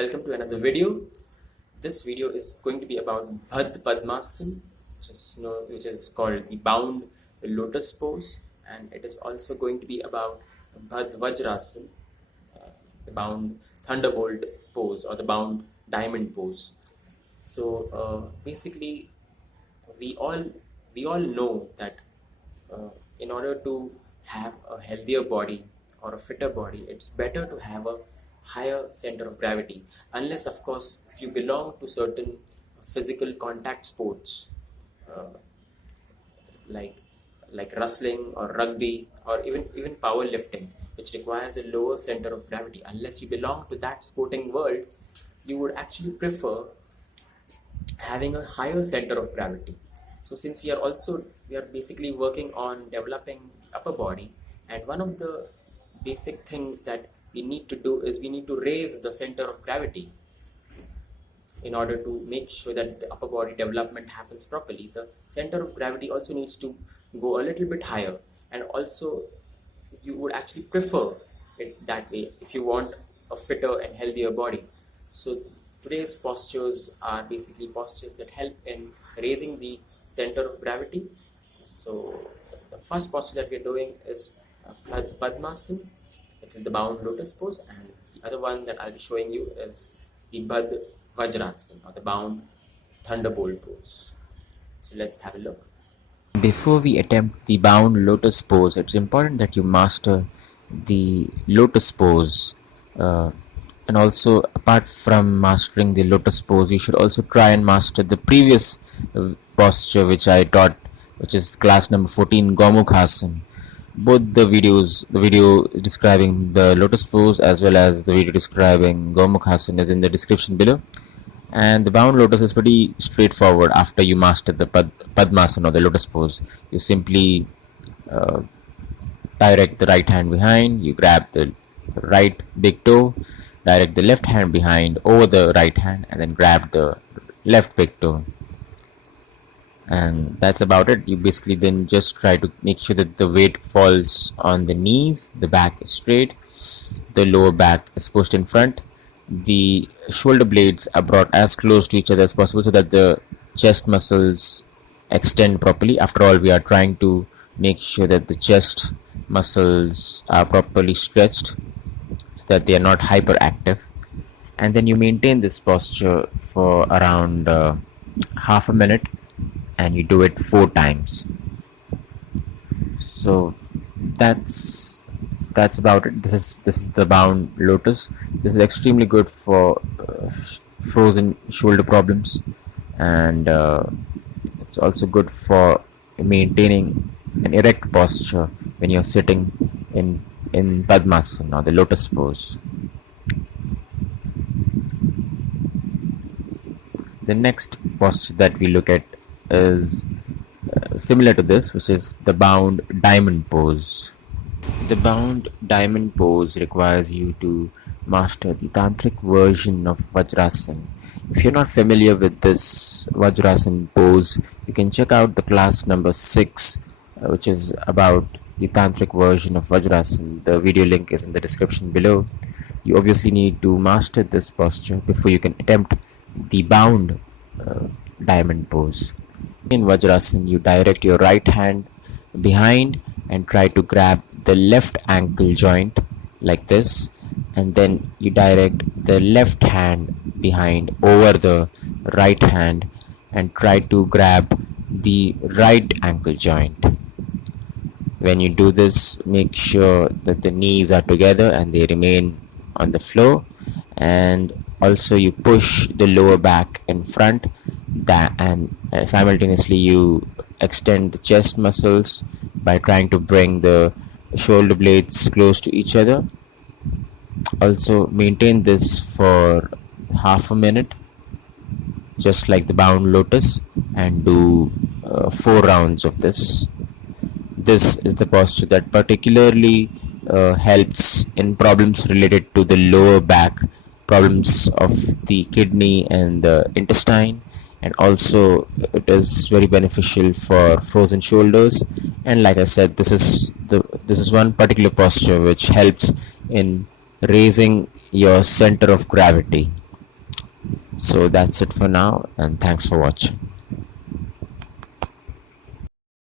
Welcome to another video. This video is going to be about padmasan, which is called the Bound Lotus pose, and it is also going to be about vajrasan, the Bound Thunderbolt pose or the Bound Diamond pose. So basically, we all know that in order to have a healthier body or a fitter body, it's better to have a higher center of gravity, unless of course if you belong to certain physical contact sports like wrestling or rugby or even powerlifting, which requires a lower center of gravity. Unless you belong to that sporting world, you would actually prefer having a higher center of gravity. So since we are basically working on developing the upper body, and one of the basic things that we need to do is we need to raise the center of gravity in order to make sure that the upper body development happens properly. The center of gravity also needs to go a little bit higher, and also you would actually prefer it that way if you want a fitter and healthier body. So today's postures are basically postures that help in raising the center of gravity. So the first posture that we are doing is padmasan, which is the Bound Lotus pose, and the other one that I'll be showing you is the vajrasan or the Bound Thunderbolt pose. So let's have a look. Before we attempt the Bound Lotus pose, it's important that you master the Lotus pose. And also, apart from mastering the Lotus pose, you should also try and master the previous posture which I taught, which is class number 14, gomukhasan. Both the video describing the Lotus pose as well as the video describing gomukhasan is in the description below. And the Bound Lotus is pretty straightforward. After you master the padmasan or the Lotus pose, you simply direct the right hand behind, you grab the right big toe, direct the left hand behind over the right hand, and then grab the left big toe. And that's about it. You basically then just try to make sure that the weight falls on the knees, the back is straight, the lower back is pushed in front, the shoulder blades are brought as close to each other as possible so that the chest muscles extend properly. After all, we are trying to make sure that the chest muscles are properly stretched so that they are not hyperactive. And then you maintain this posture for around half a minute, and you do it 4 times. So that's about it. This is the Bound Lotus. This is extremely good for frozen shoulder problems, and it's also good for maintaining an erect posture when you're sitting in padmasan or the Lotus pose. The next posture that we look at is similar to this, which is the Bound Diamond pose. The Bound Diamond pose requires you to master the tantric version of vajrasan. If you're not familiar with this vajrasan pose, you can check out the class number 6, which is about the tantric version of vajrasan. The video link is in the description below. You obviously need to master this posture before you can attempt the Bound Diamond pose. In vajrasan, you direct your right hand behind and try to grab the left ankle joint like this, and then you direct the left hand behind over the right hand and try to grab the right ankle joint. When you do this, make sure that the knees are together and they remain on the floor, and also you push the lower back in front, and simultaneously you extend the chest muscles by trying to bring the shoulder blades close to each other. Also maintain this for half a minute, just like the Bound Lotus, and do 4 rounds of this. This is the posture that particularly helps in problems related to the lower back, problems of the kidney and the intestine, and also it is very beneficial for frozen shoulders. And like I said, this is one particular posture which helps in raising your center of gravity. So that's it for now, and thanks for watching.